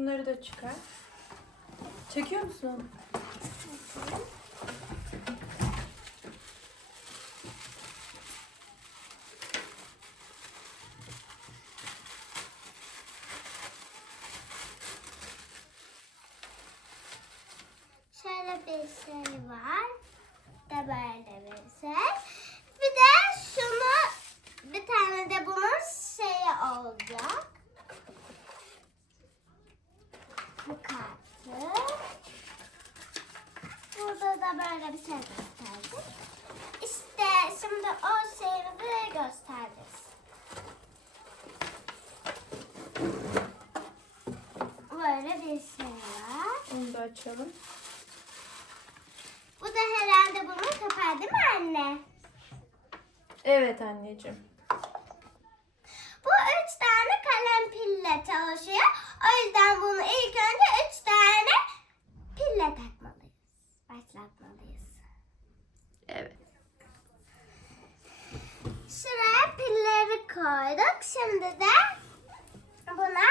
Şunları da çıkar. Çekiyor musun? Şöyle bir şey var. De böyle bir şey. Bir de şunu bir tane de bunun şeyi olacak. Bu kartı. Burada da böyle bir şey gösterdik. İşte şimdi o şeyimizi gösteririz. Böyle bir şey var. Onu da açalım. Bu da herhalde bunun kapağı değil mi anne? Evet anneciğim. Bu üç tane kalem pille çalışıyor. O yüzden bunu ilk önce üç tane pille takmalıyız. Başlatmalıyız. Evet. Şuraya pilleri koyduk. Şimdi de buna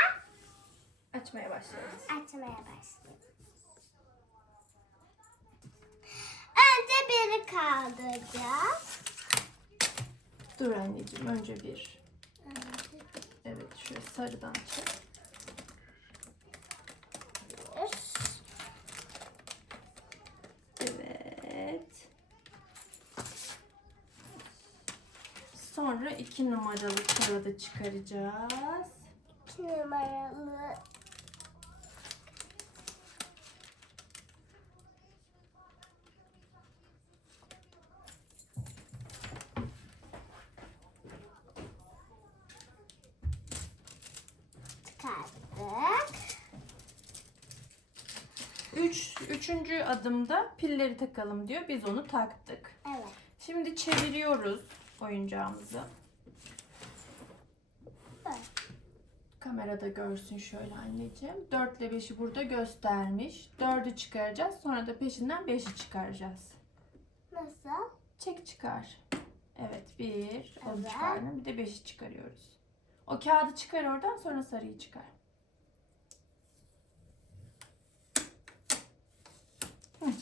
Açmaya başlıyoruz. açmaya başlıyoruz. Önce biri kaldıracağız. Dur anneciğim önce bir. Evet şöyle sarıdan çek. Evet. Sonra iki numaralı kağıdı çıkaracağız. İki numaralı çıkardık. Üç, üçüncü adımda pilleri takalım diyor. Biz onu taktık. Evet. Şimdi çeviriyoruz oyuncağımızı. Kamerada görsün şöyle anneciğim. 4 ile 5'i burada göstermiş. 4'ü çıkaracağız. Sonra da peşinden 5'i çıkaracağız. Nasıl? Çek çıkar. Evet bir. Onu Evet. çıkardım. Bir de 5'i çıkarıyoruz. O kağıdı çıkar oradan sonra sarıyı çıkar. Bunu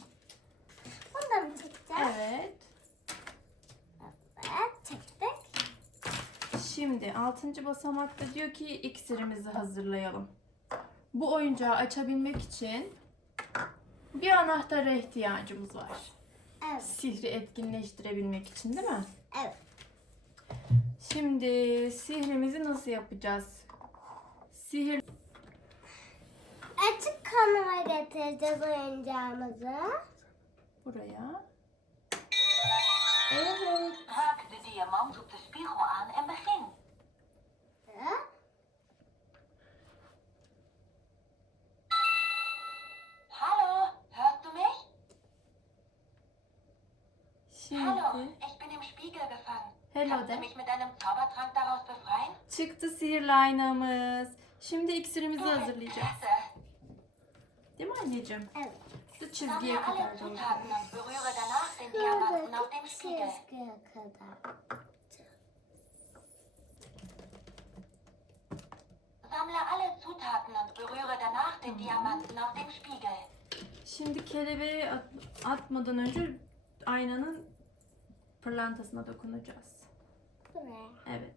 da mı çekeceğiz? Evet, Şimdi 6. basamakta diyor ki iksirimizi hazırlayalım. Bu oyuncağı açabilmek için bir anahtara ihtiyacımız var. Evet. Sihri etkinleştirebilmek için değil mi? Evet. Şimdi sihrimizi nasıl yapacağız? Sihir Açık kanıma getireceğiz oyuncağımızı. buraya. Evet. De de spiegel aan en begin. Hallo, hörst du mich? Hallo, Şimdi ich bin im Spiegel gefangen. Hello Kannst de. du mich mit einem Zaubertrank daraus befreien? Çıktı sihirli aynamız. Şimdi iksirimizi hazırlayacağız. Klasse. Değil mi anneciğim? Evet. Şu çizgiye alle kadar doğru. Zutaten und berühre danach den Diamanten auf dem Spiegel. Çizgiye kadar. Sammle alle Zutaten und berühre danach den Diamanten auf dem Spiegel. Şimdi kelebeği at- atmadan önce aynanın pırlantasına dokunacağız. Buraya. Evet.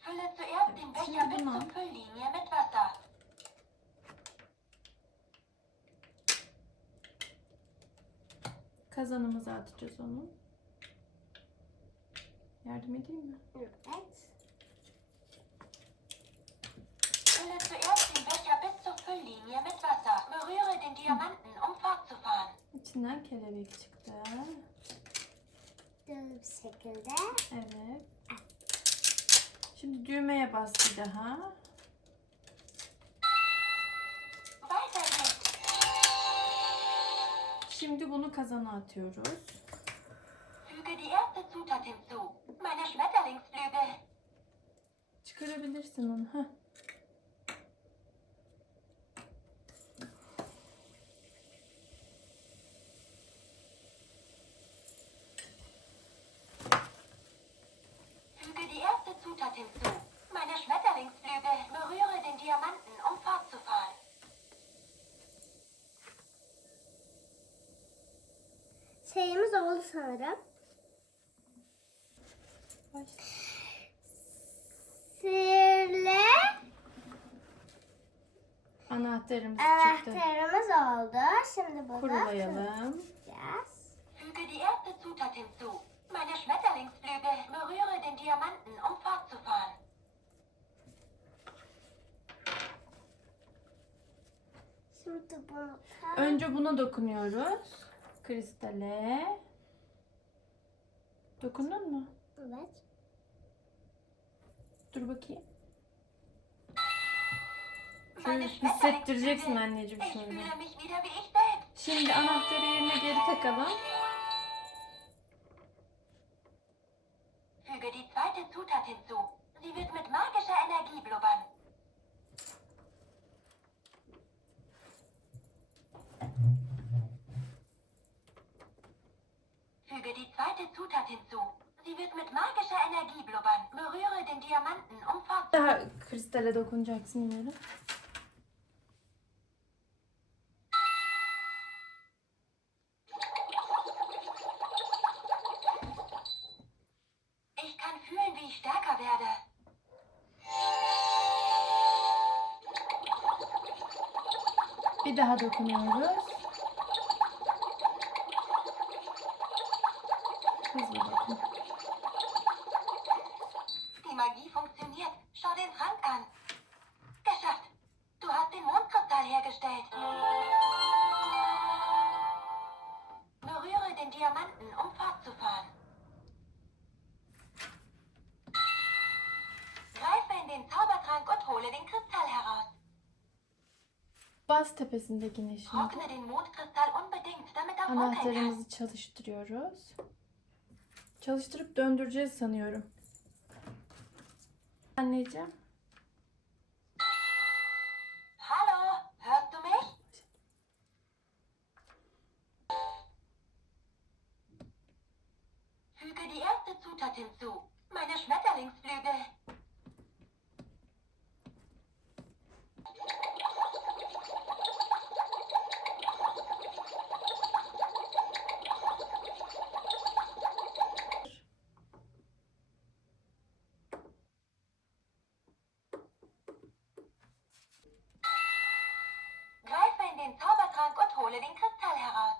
Fülle zuerst den Becher bis zur Fülllinie mit Wasser. Kazanımıza atacağız onu. Yardım edeyim mi? Evet. Um fortzufahren. İçinden kelebek çıktı. Bir şekilde. Evet. Şimdi düğmeye bas bir daha. Şimdi bunu kazana atıyoruz. Çıkarabilirsin onu. Heh. Füge die erste Zutat hinzu. Meine Schmetterlingsflügel. Berühre den Diamanten. Şeyimiz oldu sanırım. Baş. Sihirli Anahtarımız çıktı. anahtarımız oldu. Şimdi bunu Kurulayalım. kuracağız. Füge die erste Zutat hinzu. Meine Schmetterlingsflügel. Berühre den Diamanten, um fortzufahren. Şimdi bunu Önce buna dokunuyoruz. Kristale. Dokundun mu? Evet. Dur bakayım. Şöyle hissettireceksin anneciğim şöyle. Şimdi anahtarı yerine geri takalım. Zweite Zutat hinzu. Sie wird mit magischer Energie blubbern. Berühre den Diamanten, um fortzufahren. Daha kristale dokunacaksın yarın. Ich kann fühlen, wie ich stärker werde. Bir daha dokunuyoruz. Er funkeln kann. Anahtarımızı çalıştırıyoruz. Çalıştırıp döndüreceğiz sanıyorum. Anneciğim. Hallo, hörst du mich? Füge die erste Zutat hinzu. Meine Schmetterlingsflügel. Greife in den Zaubertrank und hole den Kristall heraus.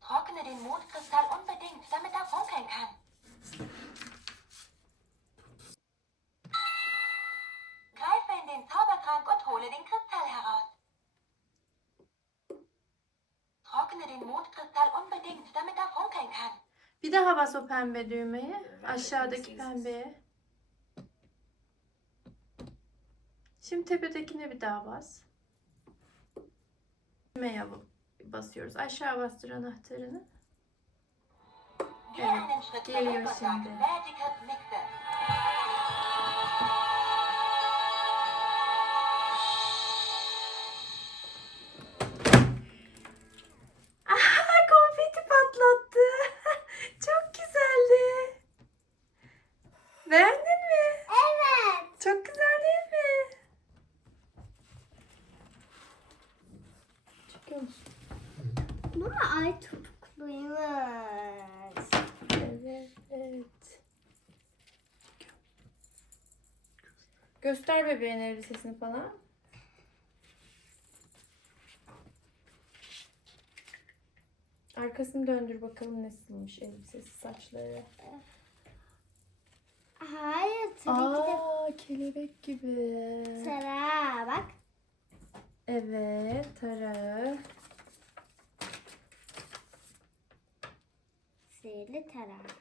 Trockne den Mondkristall unbedingt, damit er funkeln kann. Greife in den Zaubertrank und hole den Kristall heraus. Trockne den Mondkristall unbedingt, damit er funkeln kann. Bir daha bas o pembe düğmeye. Aşağıdaki pembeye. Şimdi tepedekine bir daha bas. Düğmeye basıyoruz. Aşağı bastır anahtarını. Schritt geliyor şimdi. Beğendin mi? Evet. Çok güzel değil mi? Çıkıyor musun? Baba ay topukluymuş. Evet. evet. Göster bebeğin elbisesini falan. Arkasını döndür bakalım nasılmış elbisesi, saçları. Hayır tabii ki de Aa, kelebek gibi. Sera bak. Evet, tarağı. Sihirli tarak.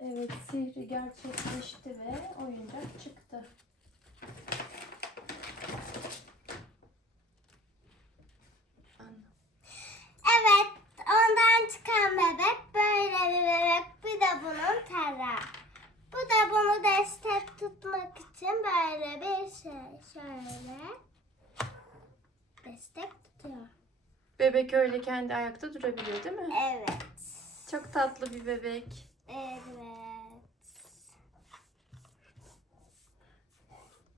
Evet, sihri gerçekleşti ve oyuncak çıktı. Anladım. Evet ondan çıkan bebek böyle bir bebek. Bir de bunun tarağı. Bu da bunu destek tutmak için böyle bir şey. Şöyle. Destek tutuyor. Bebek öyle kendi ayakta durabiliyor değil mi? Evet. Çok tatlı bir bebek.